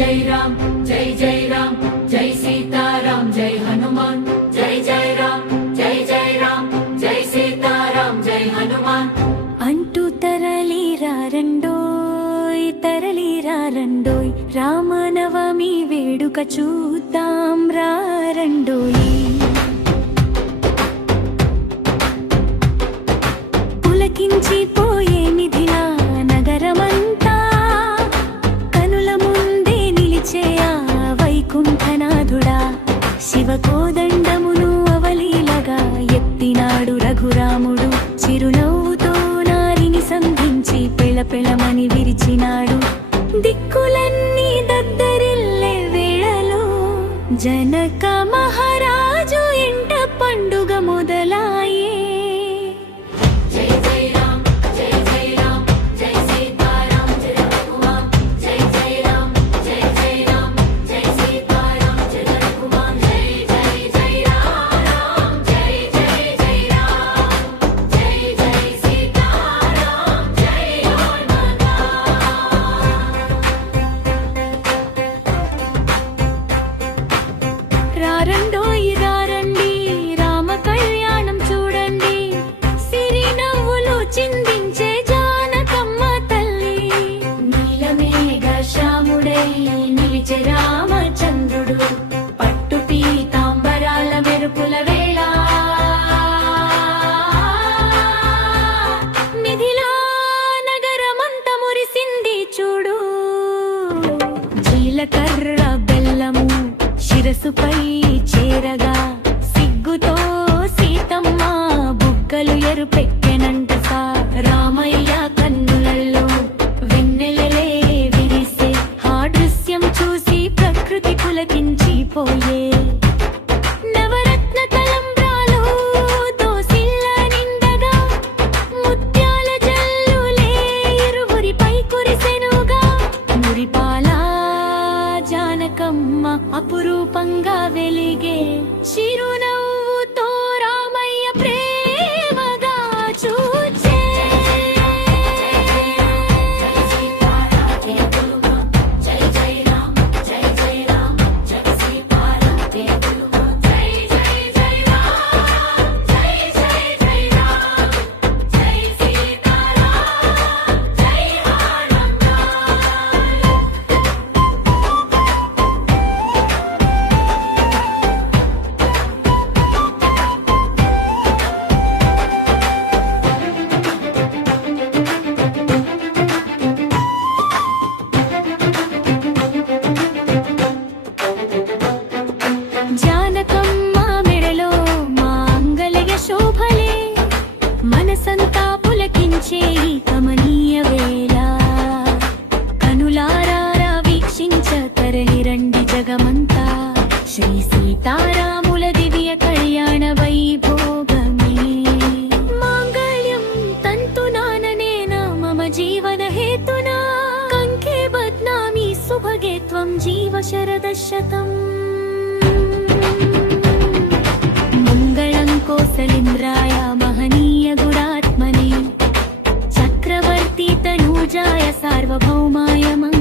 जय राम जय राम जय सीताराम जय हनुमान जय राम जय राम जय सीताराम जय हनुमान అంటూ తరలిరారండోయ్ రామనవమి వేడుక చూద్దాం రారండోయ్. పులకించిపోయే మిథిలా నగరమంతా కనుల ముందే నిలిచే ఆ వైకుంఠనాథుడా శివకోదండమును అవలీలగా ఎత్తినాడు రఘురాముడు. చిరునవ్వుతో నారిని సంధించి పెళపెళమని విరిచినాడు. దిక్కులన్నీ దద్దరిల్లే వేళలో జనక మహారాజు ఇంట పండుగ మొదలాయే. రారండి రామ కళ్యాణం చూడండి, సిరి నవ్వులు చిందించే జానకమ్మ తల్లి. నీలమేఘ శ్యాముడై నిలిచే రామచంద్రుడు పట్టు పీతాంబరాల మెరుపుల వేళ. మిథిలా నగరమంత మురిసింది చూడు. జీలకర్ర బెల్లము శిరసుపై చేరగా సిగ్గుతో సీతమ్మ బుగ్గలు ఎరుపెక్కెనంట. రామయ్య కన్నులలో వెన్నెలలే విరిసే ఆ దృశ్యం చూసి ప్రకృతి పులకించిపోయే. నవరత్న తలంబ్రాలు దోసిళ్ళ నిండగా ముత్యాల జల్లులే ఇరువురిపై కురిసెనుగా. మురిపాల జానకమ్మ అపురూపంగా వెలిగే చిరునవ్వుతో రామయ్య ప్రేమగా చూచే. జానకమ్మ మెడలో మాంగళ్య శోభలే మనసంతా పులకించే ఈ కమనీయ వేళ. కనులారా వీక్షించ తరలిరండి జగమంతా శ్రీ సీతారాముల దివ్య కళ్యాణ వైభోగమే. మాంగళ్యం తంతునాననేన మమ జీవన హేతునా కంకే బధ్నామి సుభగే త్వం జీవ శరదశతం. మంగళం కోసలేంద్రాయ మహనీయ గుణాత్మనే చక్రవర్తి తనూజాయ సార్వభౌమాయ మంగళం.